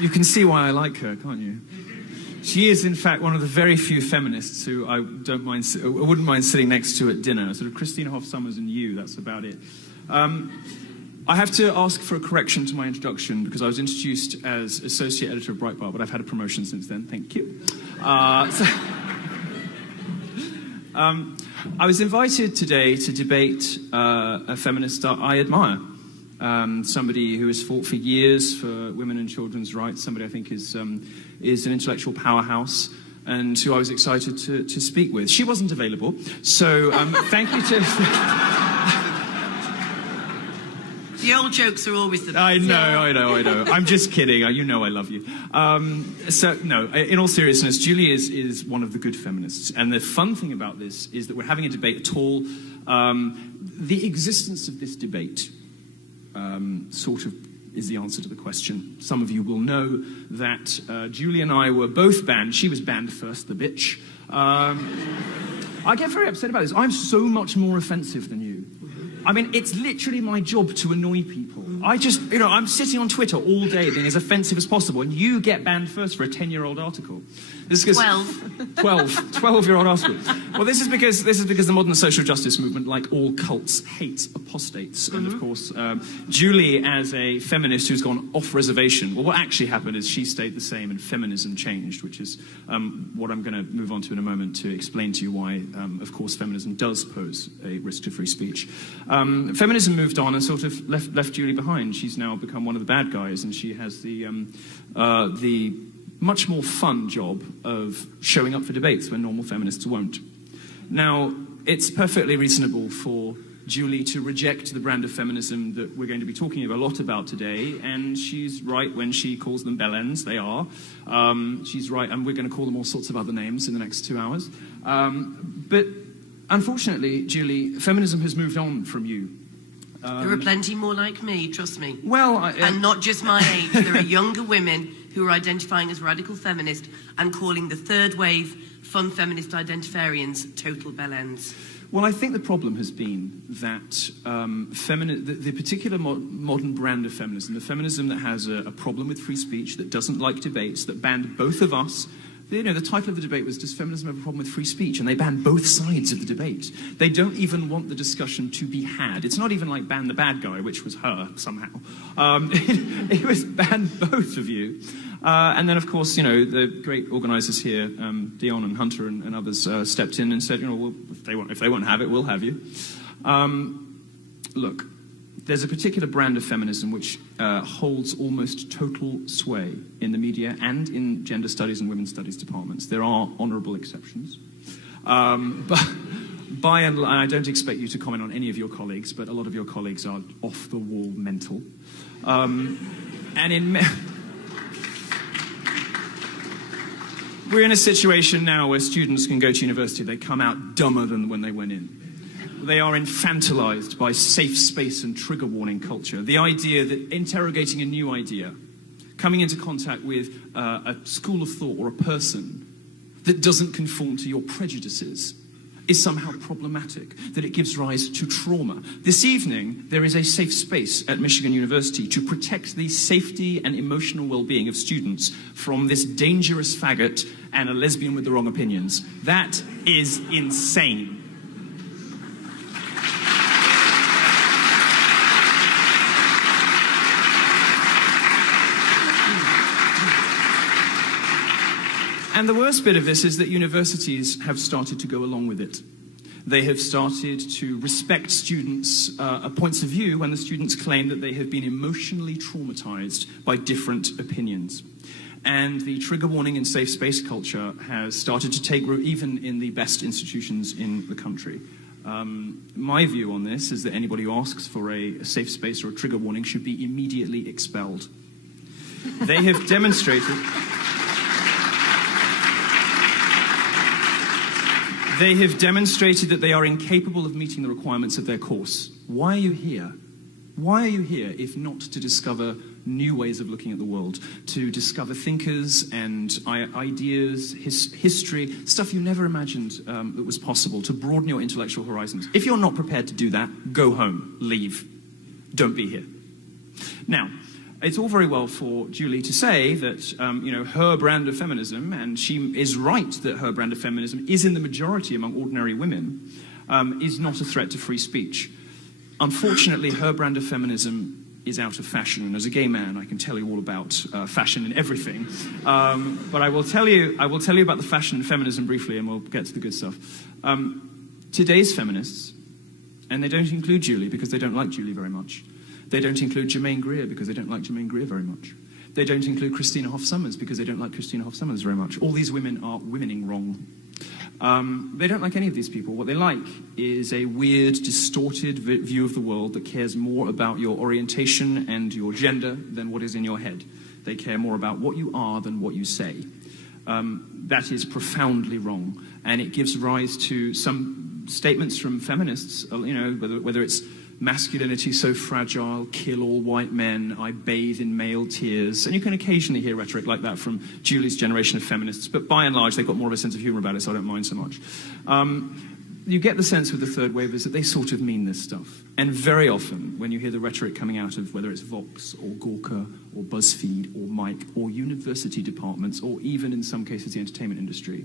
You can see why I like her, can't you? She is, in fact, one of the very few feminists who I wouldn't mind sitting next to at dinner. Sort of Christina Hoff Sommers and you, that's about it. I have to ask for a correction to my introduction because I was introduced as associate editor of Breitbart, but I've had a promotion since then. Thank you. I was invited today to debate a feminist I admire. Somebody who has fought for years for women and children's rights, somebody I think is an intellectual powerhouse, and who I was excited to speak with. She wasn't available, so thank you to... The old jokes are always the best. I know. I'm just kidding. You know I love you. No, in all seriousness, Julie is one of the good feminists. And the fun thing about this is that we're having a debate at all. The existence of this debate sort of is the answer to the question. Some of you will know that Julie and I were both banned. She was banned first, the bitch. I get very upset about this. I'm so much more offensive than you. I mean, it's literally my job to annoy people. I'm sitting on Twitter all day being as offensive as possible, and you get banned first for a 10-year-old article. 12-year-old article. Well, this is because the modern social justice movement, like all cults, hates apostates. And of course, Julie, as a feminist who's gone off reservation, well, what actually happened is she stayed the same and feminism changed, which is what I'm going to move on to in a moment to explain to you why, of course, feminism does pose a risk to free speech. Feminism moved on and sort of left Julie behind. She's now become one of the bad guys, and she has the much more fun job of showing up for debates when normal feminists won't. Now, it's perfectly reasonable for Julie to reject the brand of feminism that we're going to be talking a lot about today, and she's right when she calls them bellends. They are. She's right, and we're going to call them all sorts of other names in the next 2 hours. But unfortunately, Julie, feminism has moved on from you. There are plenty more like me, trust me. Well, and not just my age. There are younger women who are identifying as radical feminist and calling the third wave fun feminist identitarians total bellends. Well, I think the problem has been that the particular modern brand of feminism, the feminism that has a problem with free speech, that doesn't like debates, that banned both of us. The title of the debate was, does feminism have a problem with free speech? And they banned both sides of the debate. They don't even want the discussion to be had. It's not even like ban the bad guy, which was her, somehow. It was ban both of you. And then, of course, the great organisers here, Dion and Hunter and others, stepped in and said, well, if they won't have it, we'll have you. Look. There's a particular brand of feminism which holds almost total sway in the media and in gender studies and women's studies departments. There are honourable exceptions. But by and large, I don't expect you to comment on any of your colleagues, but a lot of your colleagues are off-the-wall mental. We're in a situation now where students can go to university, they come out dumber than when they went in. They are infantilized by safe space and trigger warning culture. The idea that interrogating a new idea, coming into contact with a school of thought or a person that doesn't conform to your prejudices is somehow problematic, that it gives rise to trauma. This evening, there is a safe space at Michigan University to protect the safety and emotional well-being of students from this dangerous faggot and a lesbian with the wrong opinions. That is insane. And the worst bit of this is that universities have started to go along with it. They have started to respect students' points of view when the students claim that they have been emotionally traumatized by different opinions. And the trigger warning and safe space culture has started to take root even in the best institutions in the country. My view on this is that anybody who asks for a safe space or a trigger warning should be immediately expelled. They have demonstrated... They have demonstrated that they are incapable of meeting the requirements of their course. Why are you here? Why are you here if not to discover new ways of looking at the world, to discover thinkers and ideas, history, stuff you never imagined that was possible, to broaden your intellectual horizons? If you're not prepared to do that, go home, leave. Don't be here. Now, it's all very well for Julie to say that, you know, her brand of feminism, and she is right that her brand of feminism is in the majority among ordinary women, is not a threat to free speech. Unfortunately, her brand of feminism is out of fashion, and as a gay man, I can tell you all about fashion and everything. But I will tell you about the fashion and feminism briefly, and we'll get to the good stuff. Today's feminists, and they don't include Julie because they don't like Julie very much. They don't include Germaine Greer because they don't like Germaine Greer very much. They don't include Christina Hoff Sommers because they don't like Christina Hoff Sommers very much. All these women are womening wrong. They don't like any of these people. What they like is a weird, distorted view of the world that cares more about your orientation and your gender than what is in your head. They care more about what you are than what you say. That is profoundly wrong, and it gives rise to some statements from feminists, you know, whether it's masculinity so fragile, kill all white men, I bathe in male tears. And you can occasionally hear rhetoric like that from Julie's generation of feminists, but by and large they've got more of a sense of humor about it, so I don't mind so much. You get the sense with the third wavers that they sort of mean this stuff. And very often, when you hear the rhetoric coming out of whether it's Vox or Gawker or BuzzFeed or Mike or university departments or even in some cases the entertainment industry,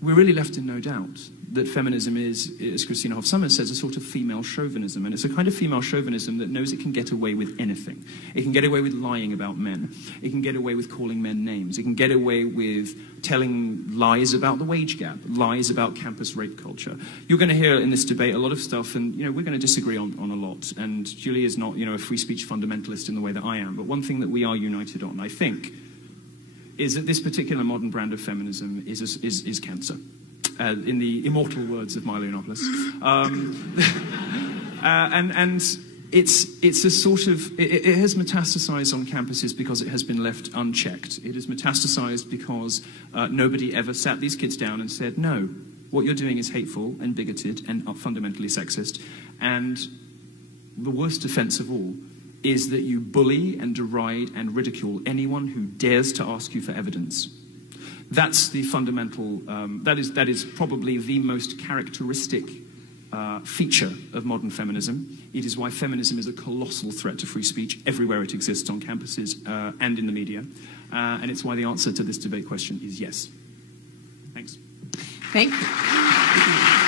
we're really left in no doubt that feminism is, as Christina Hoff Sommers says, a sort of female chauvinism. And it's a kind of female chauvinism that knows it can get away with anything. It can get away with lying about men. It can get away with calling men names. It can get away with telling lies about the wage gap, lies about campus rape culture. You're going to hear in this debate a lot of stuff, and you know, we're going to disagree on a lot. And Julie is not, you know, a free speech fundamentalist in the way that I am. But one thing that we are united on, I think, is that this particular modern brand of feminism is cancer. In the immortal words of Milo Yiannopoulos. And it's a sort of, it has metastasized on campuses because it has been left unchecked. It has metastasized because nobody ever sat these kids down and said, no, what you're doing is hateful and bigoted and fundamentally sexist. And the worst offense of all is that you bully and deride and ridicule anyone who dares to ask you for evidence. That's the fundamental, that is probably the most characteristic feature of modern feminism. It is why feminism is a colossal threat to free speech everywhere it exists on campuses and in the media. And it's why the answer to this debate question is yes. Thanks. Thank you.